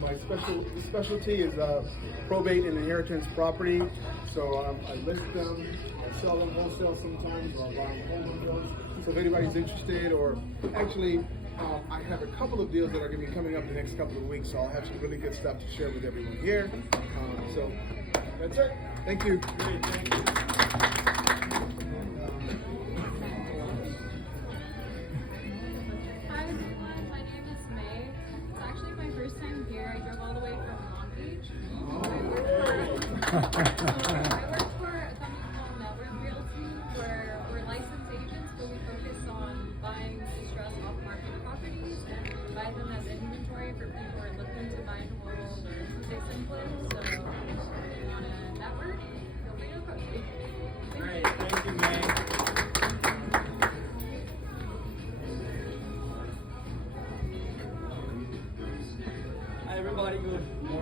My specialty is probate and inheritance property. So I list them, I sell them wholesale sometimes, or I buy them home bills. So if anybody's interested, or actually, I have a couple of deals that are going to be coming up in the next couple of weeks. So I'll have some really good stuff to share with everyone here. So that's it. Thank you. Great, thank you. Hi everyone, my name is May. It's actually my first time here. I drove all the way from Long Beach. I work for a company called Network Realty, where we're licensed agents, but we focus on buying distressed off-market properties and buy them as inventory for people who are looking to buy and hold or fix and flip. So if you want to network, feel free to approach me. Great, thank you, May. Hi everybody, good morning.